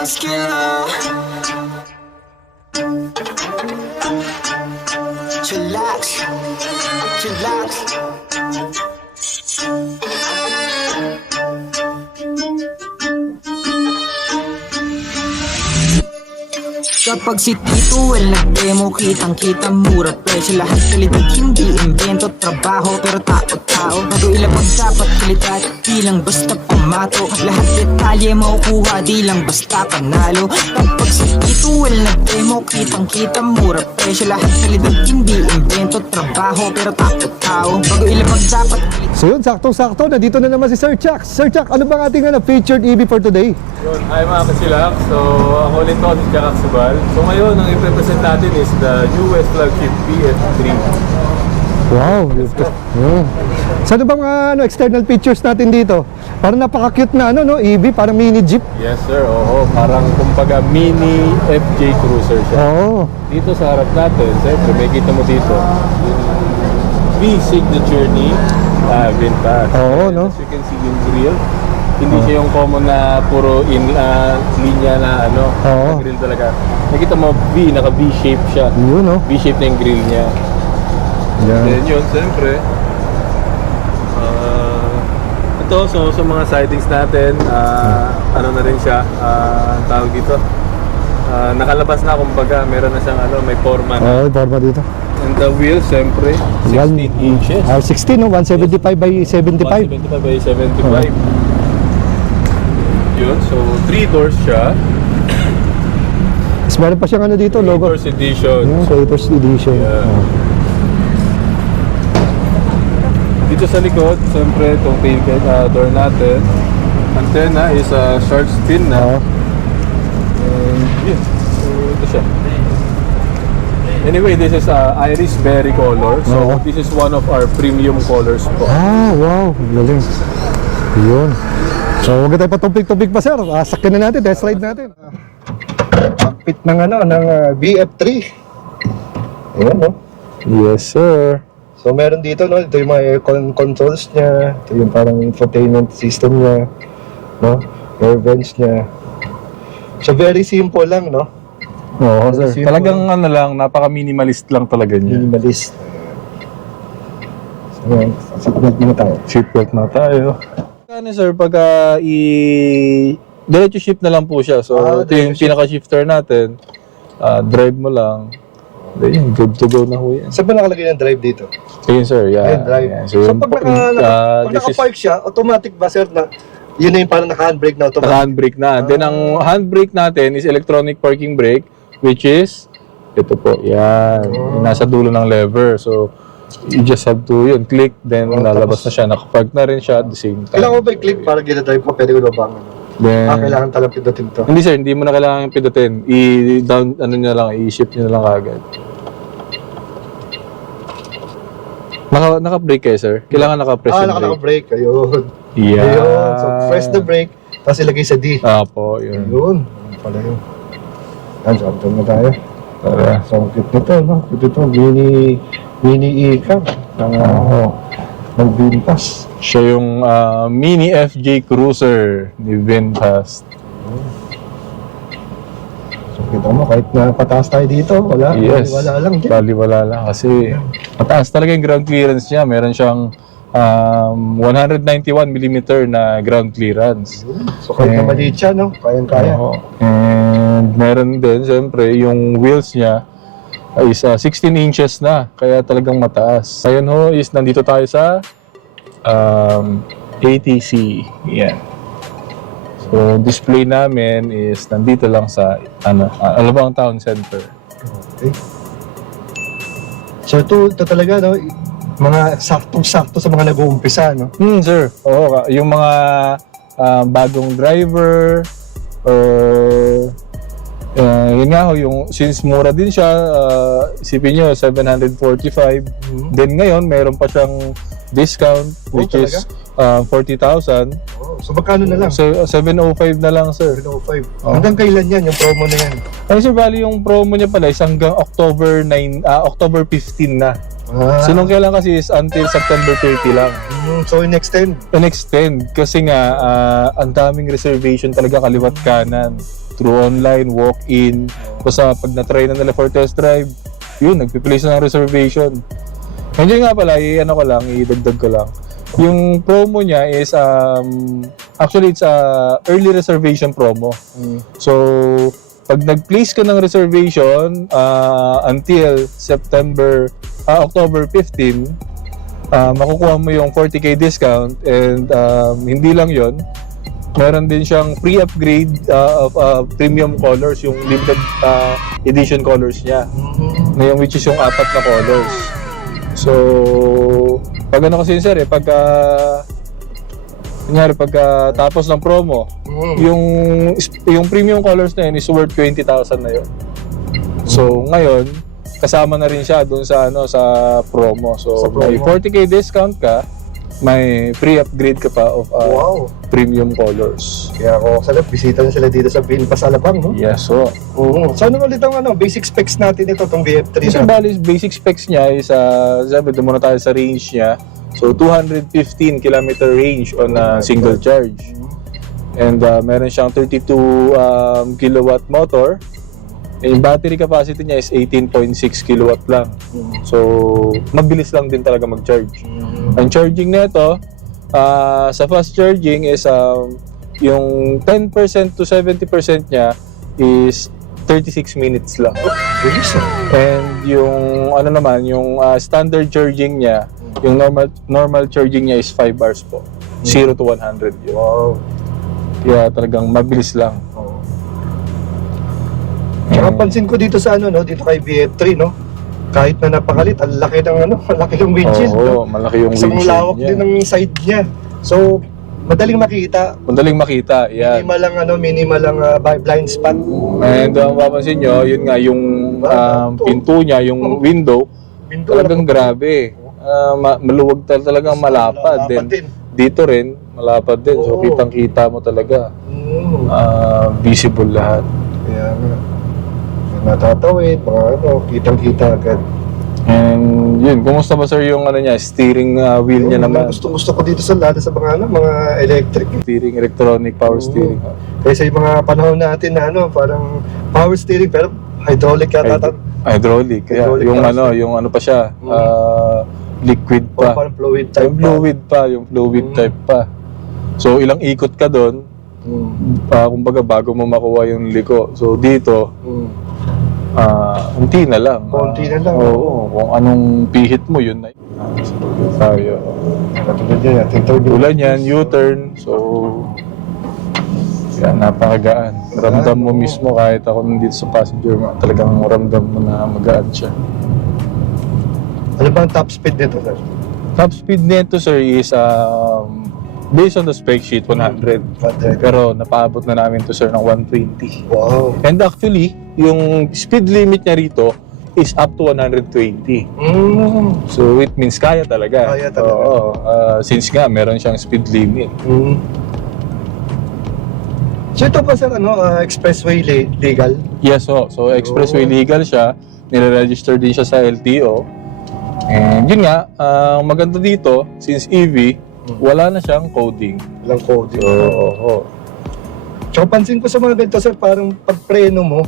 muscular. Chillax, chillax. Kapag si Tito Well nag-demo, kitang-kita mura presyo. Lahat kalidad, hindi invento, trabaho pero tao-tao. Bago ilabag dapat kalidad, di lang basta pumato. Lahat detalye makukuha, di lang basta panalo. Kapag si Tito Well nag-demo, kitang-kita mura presyo. Lahat kalidad, hindi invento, trabaho pero tao-tao. Bago ilabag dapat kalidad. So yun, saktong-sakto, nandito na naman si Sir Chuck. Sir Chuck, ano bang ating featured EV for today? Yun, hi mga kasilak. So, ako ulit to si Jack Aksubal. So ngayon, ang i-represent natin is the newest flagship BF3. Wow, oh. So ano bang external features natin dito? Parang napaka-cute na EV, parang mini jeep. Yes sir, oo. Parang kumbaga mini FJ Cruiser siya. Oo. Dito sa harap natin, siyempre may kita mo dito, yung V-signature ni VinFast. Oo, no? As you can see yung grill. Hindi siya yung common na puro linya na na grill talaga. Nakita mo naka V-shape siya. Yun, no? V-shape na yung grill niya. Yan. Then yun, siyempre ito, so sa mga sidings natin, ano na rin siya, tawag dito, nakalabas na kumbaga, meron na siyang may forma na. Oo, forma dito. And the wheels, siyempre, 16 inches. 16, no? 175 by 75. 175 by 75. Yun, so 3 doors siya. Tapos meron pa siyang dito, 3 logo. doors edition. Yung Creators Edition. Yeah. Dito sa likod, siyempre itong tail door natin. Antenna is a short spin na. And yeah, so ito siya. Anyway, this is iris berry color. So this is one of our premium colors po. Ah, wow, galing. Yun. So huwag tayo patupig-tupig pa sir. Sakyan na natin, test ride natin. Cockpit ng ng BF3. Ayan, no? Yes, sir. So meron dito, no? Ito yung mga aircon controls niya. Ito yung parang infotainment system niya, no? Air vents niya. So very simple lang, no? Oo, sir. Simple. Talagang lang, napaka-minimalist lang talaga niya. Minimalist. So yan, seatbelt muna tayo. Seatbelt na tayo. Ano sir, pagka diretso shift na lang po siya. So ito yung pinaka-shifter natin. Drive mo lang. Then, good to go na ho yan. Saan ba nakalagay ng drive dito? Ayun sir, yeah. Ayun, drive. Yeah. So pag naka-park siya, automatic ba sir na yun na yung parang naka-handbrake na automatic? Naka-handbrake na. Then ang handbrake natin is electronic parking brake, which is ito po, yan. Yung nasa dulo ng lever. So you just have to click, then lalabas na siya. Naka-park na rin siya at the same time. Kailangan mo ba i-click para gina-drive mo? Pwede ko ba bang Then, kailangan talang pindutin to? hindi sir, hindi mo na kailangan yung pindutin. I-down, i-shift nyo na lang agad. Naka-brake kayo sir? Kailangan naka-press yung brake. Naka-brake. Ayun. Yeah. Ayun. So press the brake, tapos ilagay sa D. Po, yun. Ayun. Ayun pala yun. Yan, jump down na tayo. So, cute nito, no? Cute ito. Mini e-cab. Ng VinFast. Siya yung mini FJ Cruiser ni VinFast. So, kita mo, kahit na pataas tayo dito, wala. Yes. Wala lang din. Baliwala lang kasi mataas talaga yung ground clearance niya. Meron siyang 191mm na ground clearance. So, kahit na maliit siya, no? Kayang-kaya. And meron din, siyempre, yung wheels niya is 16 inches na. Kaya talagang mataas. Ayun ho, is nandito tayo sa ATC. Yan. So, display namin is nandito lang sa Alabang Town Center. Okay. So, ito talaga, no? Mga saktong-sakto sa mga nag-uumpisa, no? Sir. Oo, yung mga bagong driver or yun nga ho, since mura din siya, isipin nyo, 745. Then ngayon, meron pa siyang discount, which is 40,000. So, magkano na lang? So, 705 na lang, sir. 705. Hanggang kailan yan, yung promo na yan? Ay, sir, bali yung promo niya pala is hanggang October 15 na. So, nung kailan kasi is until September 30 lang. So, in-extend? In-extend. Kasi nga, ang daming reservation talaga kaliwat kanan. through online, walk-in. Basta pag na-try na nila for test drive, yun, nagpi-place na ng reservation. And yun nga pala, ano ko lang, idagdag ko lang. Yung promo niya is, actually it's a early reservation promo. So, pag nag-place ka ng reservation until October 15, makukuha mo yung 40k discount, and hindi lang yon, meron din siyang free upgrade of premium colors, yung limited edition colors niya, ngayon, which is yung 4 na colors. So, pag ano kasi sir, pagka tapos ng promo, yung premium colors na yun is worth 20,000 na yun. So, ngayon, kasama na rin siya doon sa sa promo. So, may 40k discount ka, may free upgrade ka pa of premium colors. Kaya ako salap, bisita na sila dito sa Binpas Alabang, no? Yes, so. So, ano ulit ang basic specs natin ito, itong BF3? Kasi bali, basic specs niya is, sabi, doon muna tayo sa range niya. So, 215 km range on a single charge. And meron siyang 32 kilowatt motor. And yung battery capacity niya is 18.6 kilowatt lang. So, mabilis lang din talaga mag-charge. Ang charging nito, sa fast charging is yung 10% to 70% niya is 36 minutes lang. And yung yung standard charging niya, yung normal charging niya is 5 hours po. 0 to 100 yun. Wow. Kaya talagang mabilis lang. Tsaka pansin ko dito sa dito kay BF3, no? Kahit na napakalit, ang laki ng windshield, no? Malaki yung Isang windshield lawak niya. din ng side niya. So, madaling makita. Madaling makita, yan. Minimal lang blind spot. And mapapansin nyo, yun nga, yung pinto niya, yung window, talagang grabe. Maluwag talagang malapad din. Dito rin, malapad din. So, kitang-kita mo talaga. Visible lahat. Kaya nga. Natatawid, kitang-kita agad. And yun, kumusta ba sir yung niya, steering wheel niya naman? Gusto ko dito sa lalo sa mga electric. Steering, electronic power steering. Kaysa yung mga panahon natin na parang power steering pero hydraulic yata. Hydraulic. Kaya Hydraulic yung power yung pa siya, liquid pa. Parang fluid type. Yung fluid type pa. So ilang ikot ka doon, kumbaga bago mo makuha yung liko. So dito, konti na lang. Konti na lang. Oo, kung anong pihit mo yun na. Tayo. Tulad yan, U-turn. So, yan, napakagaan. Ramdam mo mismo kahit ako nandito sa passenger, talagang ramdam mo na magaan siya. Ano bang top speed nito, sir? Top speed nito, sir, is based on the spec sheet, 100. Pero napaabot na namin to, sir, ng 120. Wow. And actually, yung speed limit niya rito is up to 120. So it means kaya talaga. Kaya talaga. Oo, since nga meron siyang speed limit. So ito pa, sir, expressway legal? Yes, so expressway legal siya. Nire-register din siya sa LTO. And yun nga, maganda dito, since EV, wala na siyang coding. Walang coding. Oo. Tsaka pansin ko sa mga ganito, sir, parang pag-preno mo,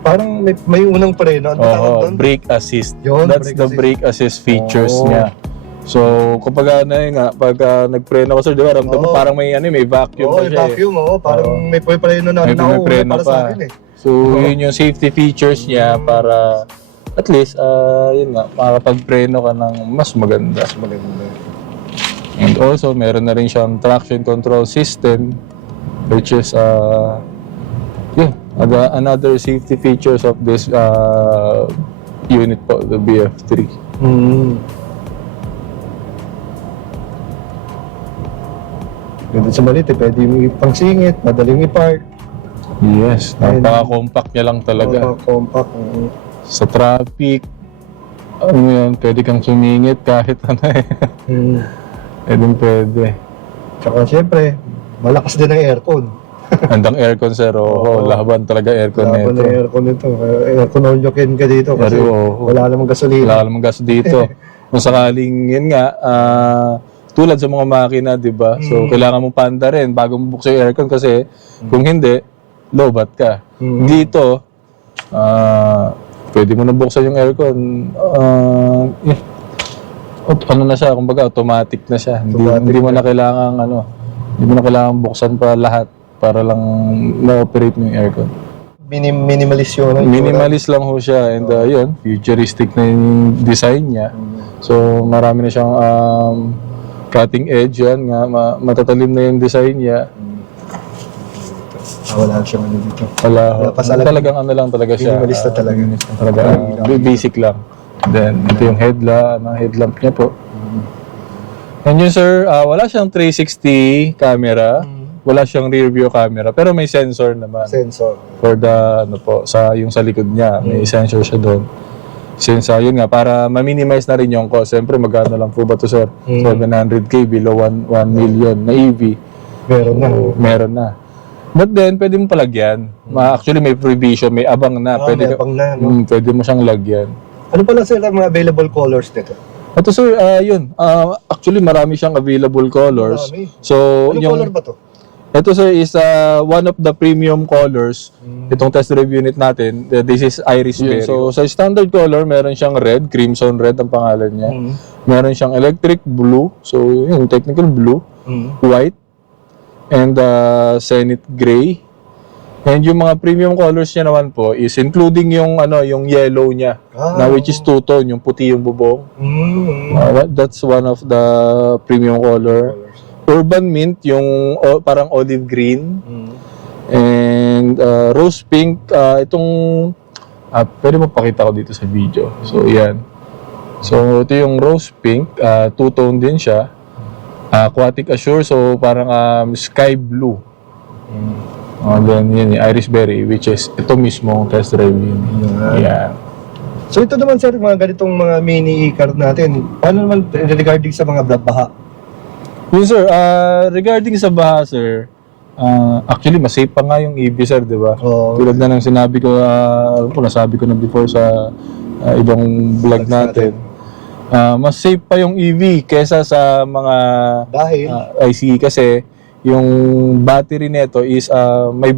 parang may unang preno. Ano tawag doon? Brake assist. Yun, That's the brake assist features niya. So, kapag pag nagpreno ko, sir, di ba, ramdam mo parang may vacuum pa may siya. vacuum, parang may preno na May preno para sa pa. akin. So, yun yung safety features niya para at least, yun nga, makakapag-preno ka ng mas maganda. And also, meron na rin siyang traction control system, which is, another safety features of this unit po, the BF3. Ganda sa malit, pwede mo ipangsingit, madaling i-park. Yes, napaka-compact niya lang talaga. Compact. Sa traffic, pwede kang sumingit kahit Pwede. Tsaka syempre, malakas din ang aircon. Andang aircon, sir. Laban talaga aircon Laban nito. ng aircon nito. Aircon all you can ka dito kasi wala namang gasolina. Wala namang gas dito. Kung sakaling, yun nga, tulad sa mga makina, di ba? So, kailangan mong panda rin bago mo buksan yung aircon kasi kung hindi, lobat ka. Dito, pwede mo na buksan yung aircon. Ano na siya, kumbaga automatic na siya. Hindi mo na kailangan hindi mo na kailangan buksan pa lahat para lang ma-operate mo yung aircon. Minimalist yun. Minimalist lang ho siya, and yun, futuristic na yung design niya. So marami na siyang cutting edge yan nga, matatalim na yung design niya. Wala siyang ano dito. Wala Pasalagang talagang ano lang talaga siya. minimalist na talaga. Talaga, basic lang. Then ito yung headlamp niya po. And yun sir, wala siyang 360 camera. Wala siyang rear view camera, pero may sensor naman. Sensor. For the, yung sa likod niya, may sensor siya doon. Since, yun nga, para ma-minimize na rin yung cost. Siyempre, magkano lang po ba to sir? 700K below 1 million na EV. Meron na. Meron na. But then, pwede mo palagyan. Actually, may provision, may abang na. May abang na, no? Pwede mo siyang lagyan. Ano pala sir ang mga available colors nito? Ito sir, yun. Actually, marami siyang available colors. Marami. So, Anong color ba to? Ito sir is one of the premium colors. Itong test drive unit natin, this is Iris Berry. So sa standard color, meron siyang red, crimson red ang pangalan niya. Meron siyang electric blue, so yung technical blue, white, and Zenith gray. And yung mga premium colors niya naman po is including yung yung yellow niya, na which is two-tone, yung puti yung bubong. That's one of the premium color. Urban mint, yung parang olive green. And rose pink, itong pwede mo pakita ko dito sa video. So yan. So ito yung rose pink, two-tone din siya. Aquatic Assure, so parang sky blue. Then yun yung Iris Berry, which is ito mismo test drive yun. Yeah. So ito naman sir, mga ganitong mga mini e-car natin, paano naman regarding sa mga baha? Yun sir, regarding sa baha sir, actually mas safe pa nga yung EV sir, di ba? Tulad na ng sinabi ko, nasabi ko na before sa ibang vlog natin. Mas safe pa yung EV kesa sa mga ICE kasi yung battery nito is may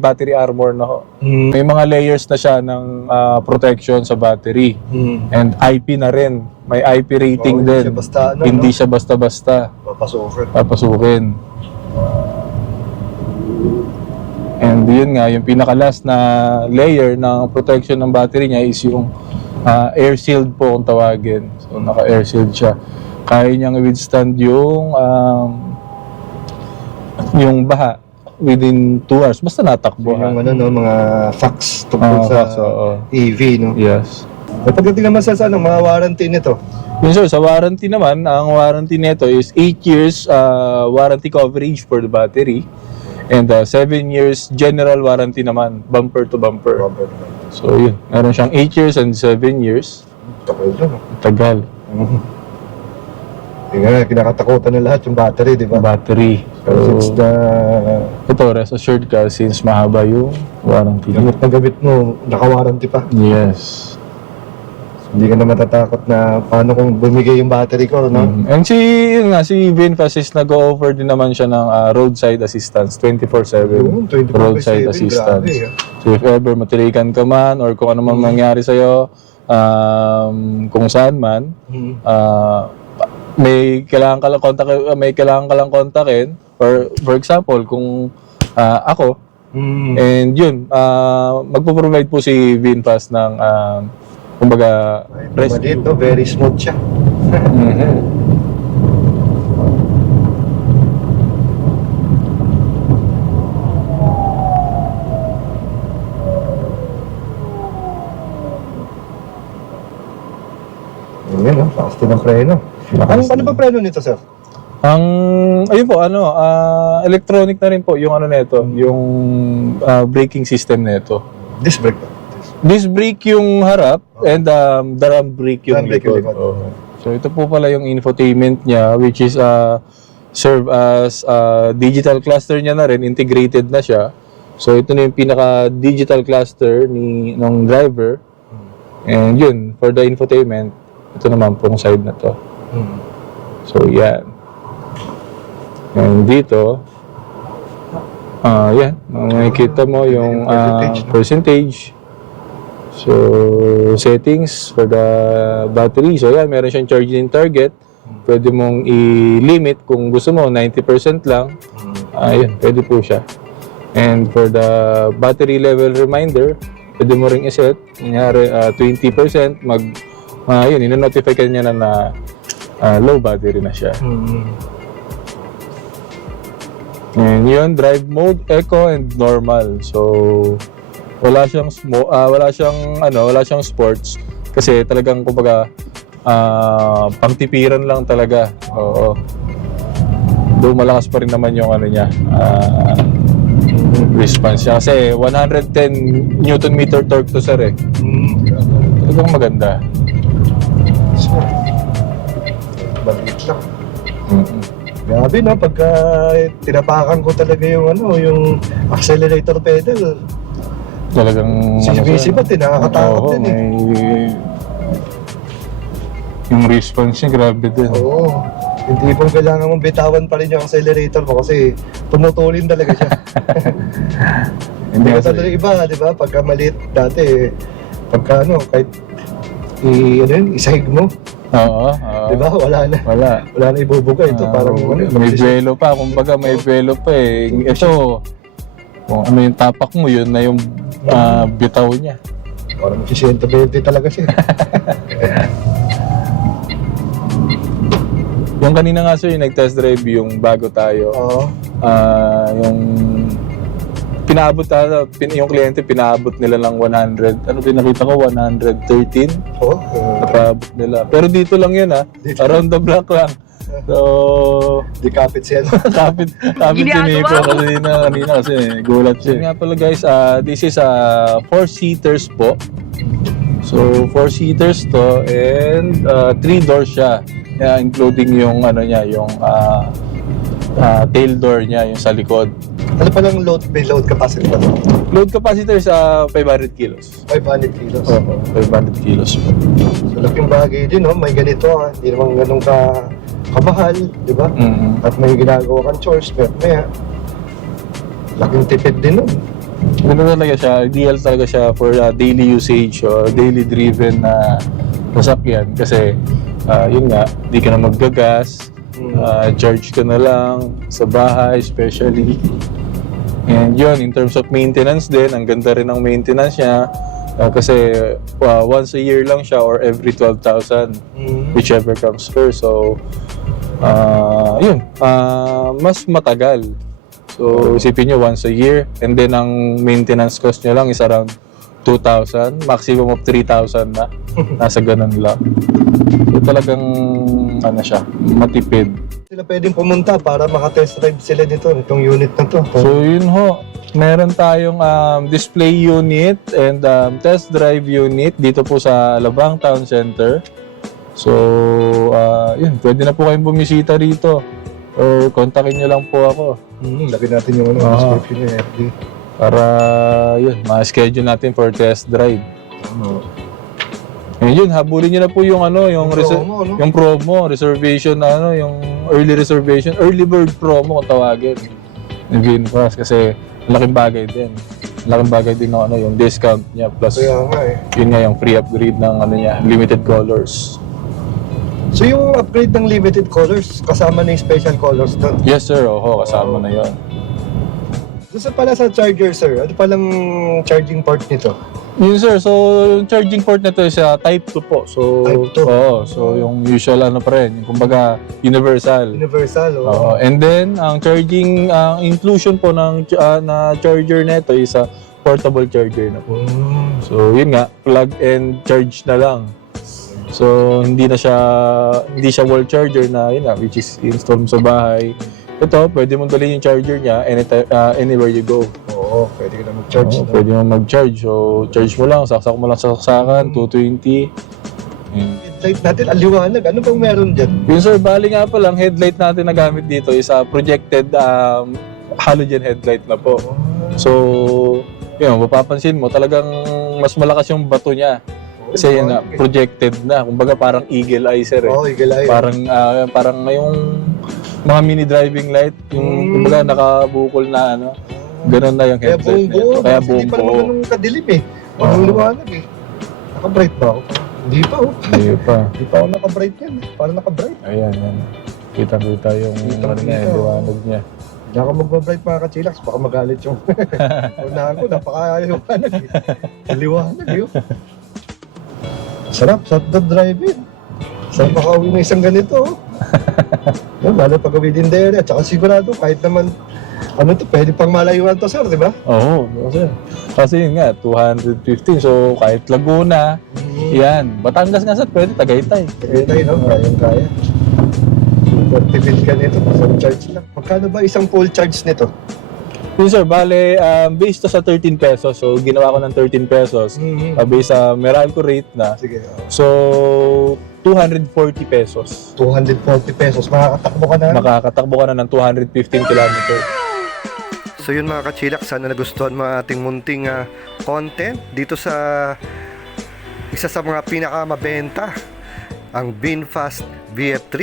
battery armor na ho. May mga layers na siya ng protection sa battery. And IP na rin. May IP rating din. Hindi siya basta-basta papasukin. And yun nga, yung pinaka-last na layer ng protection ng battery niya is yung air sealed po kung tawagin. So naka-air sealed siya. Kaya niyang withstand yung baha within 2 hours. Basta natakbo. Yung mga facts tungkol sa EV, no? Yes. Pagdating naman sa mga warranty nito? Yun sir, sa warranty naman, ang warranty nito is 8 years warranty coverage for the battery. And 7 years general warranty naman, bumper to bumper. So yun, meron siyang 8 years and 7 years. Tagal. Kinakatakutan na lahat yung battery, di ba? Battery. So, ito, rest assured ka since mahaba yung warranty. Gamit mo, naka-warranty pa. Yes. Hindi ka na matatakot na paano kung bumigay yung battery ko, no? And si VinFast is nag-offer din naman siya ng roadside assistance, 24/7 roadside assistance. So if ever matirikan ka man or kung ano man mangyari sa'yo, kung saan man, may kailangan ka lang kontakin, or for example, kung ako, and yun, magpo-provide po si VinFast ng kumbaga, dito, very smooth siya. Yan, fast ng preno. Ano ba preno nito, sir? Ayun po, electronic na rin po yung nito, yung braking system nito. Disc brake ba? Disc brake yung harap and drum brake yung likod. So ito po pala yung infotainment niya, which is serve as digital cluster niya na rin, integrated na siya. So ito na yung pinaka digital cluster ng driver. And yun, for the infotainment, ito naman pong side na to. So yan. And dito, Yan. Makikita mo yung percentage. So, settings for the battery. So, yan. Meron siyang charging target. Pwede mong i-limit kung gusto mo, 90% lang. Yan. Pwede po siya. And for the battery level reminder, pwede mo ring iset. Kunyari, 20%. Yun, ino-notify ka niya na low battery na siya. And yun, drive mode, eco, and normal. So, wala siyang sports kasi talagang kumbaga pangtipiran lang talaga. Oo. Though malakas pa rin naman yung ano niya, response niya kasi 110 Newton meter torque to, sir, eh. Talagang maganda. Maliit lang. Grabe, no? Pagka tinapakan ko talaga yung accelerator pedal, Talagang CVC ba, nakakatakot din eh. Yung response niya, grabe din. Oo. Hindi mo kailangan mong bitawan pa rin yung accelerator mo kasi tumutulin talaga siya. Hindi ka talaga iba, di ba? Pagka maliit dati, pagka kahit isahig mo, Oo. di ba? Wala na ibubuga. Ito parang may buwelo pa, kumbaga may buwelo pa eh. Ito, kung ano yung tapak mo, yun na yung bitaw niya. Parang 120 talaga siya. Yung kanina nga, sir, yung nag-test drive yung bago tayo. Oo. Yung pinaabot tayo, yung kliyente pinaabot nila ng 100, ano pinakita ko, 113. Oo. Napaabot nila. Pero dito lang yun, around the block lang. So, Di kapit siya. kapit siniko kanina kasi gulat siya. Nga pala guys, this is 4-seaters po. So 4-seaters to and 3 doors siya. Yeah, including yung yung tail door niya, yung sa likod. Ano palang may load capacity ba? Load capacity is 500 kilos. 500 kilos. Oo, 500 kilos po. So, laking bagay din, may ganito, hindi naman ganun kamahal, di ba? At may ginagawa kang chores, may laking tipid din nun. Ganun talaga siya, ideal talaga siya for daily usage or daily driven na sasakyan kasi yun nga, di ka na maggagas, charge ka na lang sa bahay especially. And yun, in terms of maintenance din, ang ganda rin ng maintenance niya kasi once a year lang siya or every 12,000, whichever comes first. So, yun, mas matagal. So, isipin nyo, once a year, and then ang maintenance cost nyo lang is around 2,000, maximum of 3,000 na. Nasa ganun lang. So, talagang, siya, matipid. Sila pwedeng pumunta para makatest drive sila nitong unit na to. So, yun ho. Meron tayong display unit and test drive unit dito po sa Alabang Town Center. So, yun, pwede na po kayong bumisita rito. Or kontakin nyo lang po ako. Lagyan natin yung description niya, FD. Para, yun, ma-schedule natin for test drive. And yun, habulin nyo na po yung yung promo, reservation yung early reservation, early bird promo kung tawagin. Yung VinFast kasi laking bagay din. Laking bagay din yung discount niya plus Kaya nga yun nga yung free upgrade ng niya, limited colors. So yung upgrade ng limited colors, kasama na yung special colors doon? Yes sir, kasama na yun. Doon pala sa charger sir, ano palang charging port nito? Yun sir, so yung charging port na to is type 2 po. So, Type 2? So yung usual pa rin, yung kumbaga universal. Universal, And then, ang charging, inclusion po ng na charger nito is portable charger na po. So yun nga, plug and charge na lang. So hindi siya wall charger na yun nga, which is installed sa bahay. Ito, pwede mong dalhin yung charger niya anywhere you go. Oo, pwede ka na mag-charge. Pwede mo mag-charge. So, charge mo lang, saksak mo lang sa saksakan, 220. Headlight natin, ang liwanag. Ano bang meron dyan? Yun sir, bali nga pa lang, headlight natin na gamit dito is projected halogen headlight na po. So, yun, mapapansin mo, talagang mas malakas yung bato niya. Kasi yun nga, projected na. Kumbaga parang eagle eye sir eh. Eagle eye. Parang yung mga mini driving light, yung kumbaga nakabukol na Ganun na yung Kaya headset buong buo. nito. Kaya Hindi buong pa naman buo. ganun kadilim eh. Walang liwanag eh. Naka-bright ba ako? Hindi pa oh. Hindi pa. Hindi pa ako naka-bright yan. Parang naka-bright. Ayan, yan. Kita-kita yung ano niya, yung liwanag niya. Hindi ako magbabright mga ka-chillax. Baka magalit yung unahan ko. Napaka-liwanag eh. Liwanag yun. Sarap na driving. Sarap makauwi ng isang ganito oh. Yan, lalo pag within the area. Tsaka sigurado kahit naman ano to, pwede pang malayuan to sir, di ba? Oo. Kasi yun nga, 215. So, kahit Laguna, yan. Batangas nga sir, pwede Tagaytay. Tagaytay no, kaya. Super tipid ka nito, isang charge lang. Magkano ba isang full charge nito? Yun sir, bale, based to sa 13 pesos. So, ginawa ko ng 13 pesos. Based sa Meralco rate na. Sige. So, 240 pesos. 240 pesos, makakatakbo ka na. Makakatakbo ka na ng 215 kilometers. So yun mga ka-chillax, sana nagustuhan mo ating munting content dito sa isa sa mga pinakamabenta, ang VinFast VF3.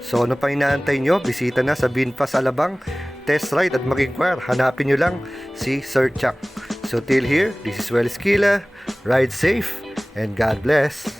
So ano pa inaantay nyo? Bisita na sa VinFast Alabang, test ride at mag-inquire. Hanapin nyo lang si Sir Chuck. So till here, this is Well Esquila. Ride safe and God bless.